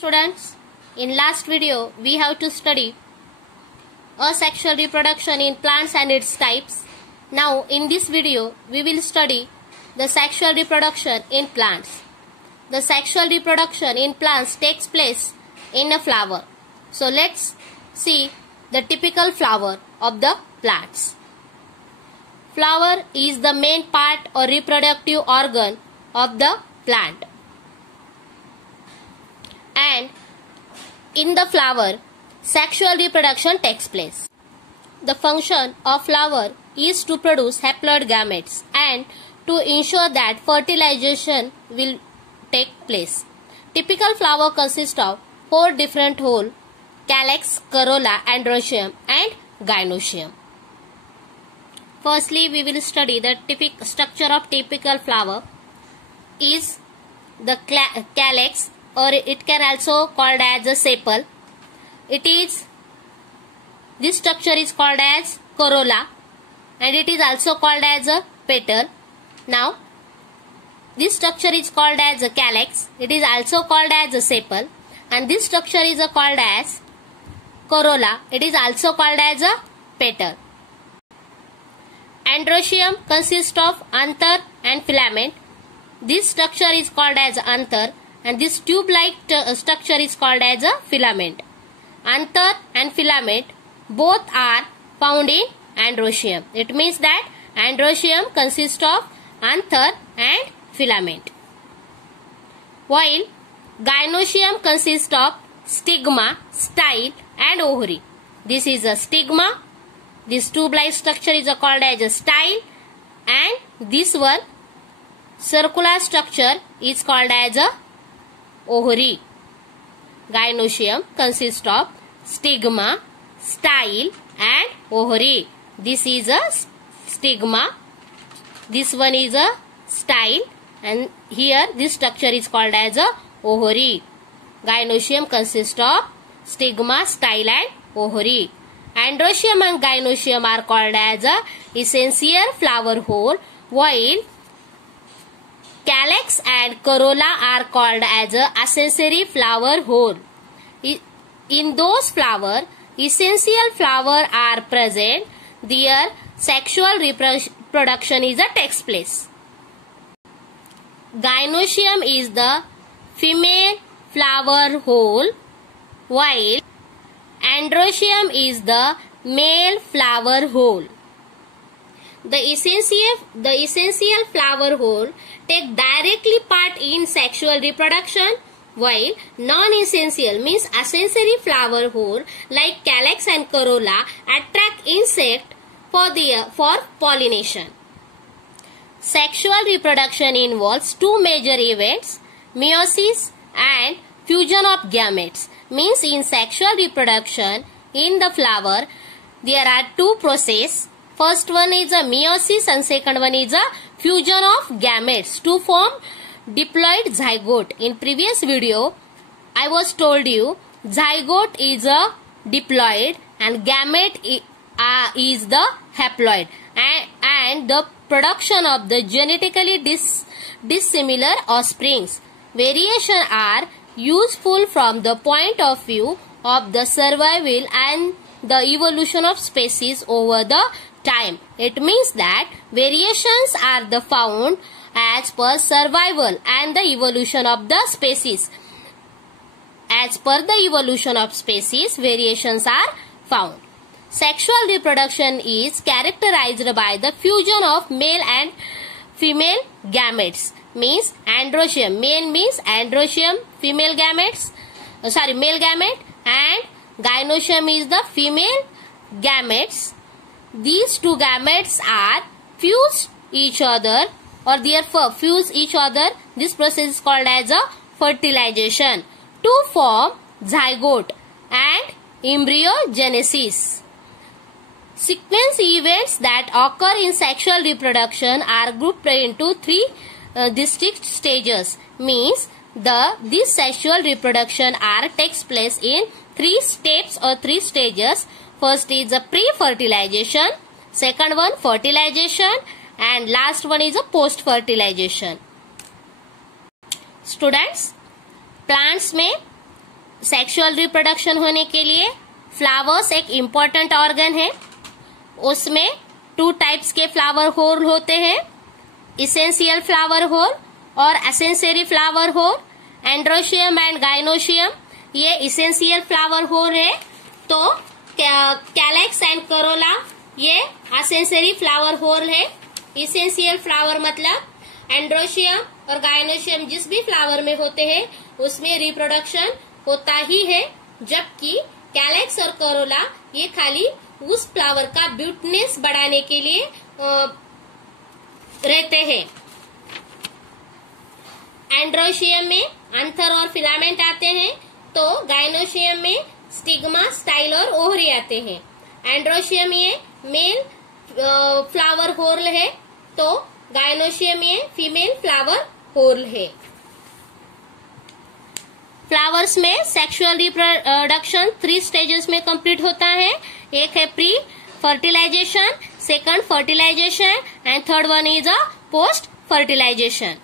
Students, in last video we have to study asexual reproduction in plants and its types. Now in this video we will study the sexual reproduction in plants. The sexual reproduction in plants takes place in a flower. So let's see the typical flower of the plants. Flower is the main part or reproductive organ of the plant. And in the flower, sexual reproduction takes place. The function of flower is to produce haploid gametes and to ensure that fertilization will take place. Typical flower consists of 4 different whole: calyx, corolla, androecium and gynoecium. Firstly, we will study the structure of typical flower is the calyx, or it can also called as a sepal. This structure is called as corolla and it is also called as a petal. Now this structure is called as a calyx, it is also called as a sepal, and this structure is called as corolla, it is also called as a petal. Androecium consists of anther and filament. This structure is called as anther and this tube-like structure is called as a filament. Anther and filament both are found in androecium. It means that androecium consists of anther and filament. While gynoecium consists of stigma, style and ovary. This is a stigma. This tube-like structure is called as a style, and this one circular structure is called as a ovary. Gynoecium consists of stigma, style and ovary. This is a stigma, this one is a style, and here this structure is called as a ovary. Gynoecium consists of stigma, style and ovary. Androecium and gynoecium are called as a essential flower whole, while calyx and corolla are called as a accessory flower whole. In those flower, essential flower are present, their sexual reproduction is takes place. Gynoecium is the female flower whole, while androecium is the male flower whole. The essential flower whole take directly part in sexual reproduction, while non-essential means accessory flower whole like calyx and corolla attract insect for pollination. Sexual reproduction involves 2 major events: meiosis and fusion of gametes. Means in sexual reproduction in the flower there are 2 processes. First one is a meiosis and second one is a fusion of gametes to form diploid zygote. In previous video I was told you zygote is a diploid and gamete is the haploid, and the production of the genetically dissimilar offsprings. Variation are useful from the point of view of the survival and the evolution of species over the time. It means that variations are the found as per survival and the evolution of the species. As per the evolution of species, variations are found. Sexual reproduction is characterized by the fusion of male and female gametes. Means androecium, male means androecium, female gametes, male gamete, and gynoecium is the female gametes. These 2 gametes are fuse each other, or therefore fuse each other. This process is called as a fertilization to form zygote and embryogenesis. Sequence events that occur in sexual reproduction are grouped into 3 distinct stages. Means this sexual reproduction takes place in 3 steps or 3 stages. First is a pre-fertilization, second one fertilization, and last one is a post-fertilization. Students, plants में sexual reproduction होने के लिए flowers एक important organ है। उसमें 2 types के flower whole होते हैं, इसेंशियल फ्लावर होल और accessory flower whorl. Androecium and gynoecium ये इसेंशियल फ्लावर होल है, तो कैलेक्स एंड करोला ये एसेंसरी फ्लावर होल है। इसेंशियल फ्लावर मतलब एंड्रोशियम और गाइनोशियम जिस भी फ्लावर में होते हैं उसमें रिप्रोडक्शन होता ही है, जबकि कैलेक्स और करोला ये खाली उस फ्लावर का ब्यूटनेस बढ़ाने के लिए रहते हैं। एंड्रोशियम में एंथर और फिलामेंट आते हैं, तो गाइनोशियम में स्टिग्मा, स्टाइल और ओवरी आते हैं। एंड्रोशियम ये मेल फ्लावर होल है, तो गाइनोशियम ये फीमेल फ्लावर होल है। फ्लावर्स में सेक्सुअल रिप्रोडक्शन 3 स्टेजेस में कंप्लीट होता है। एक है pre fertilisation, second fertilisation and third one is a post fertilisation.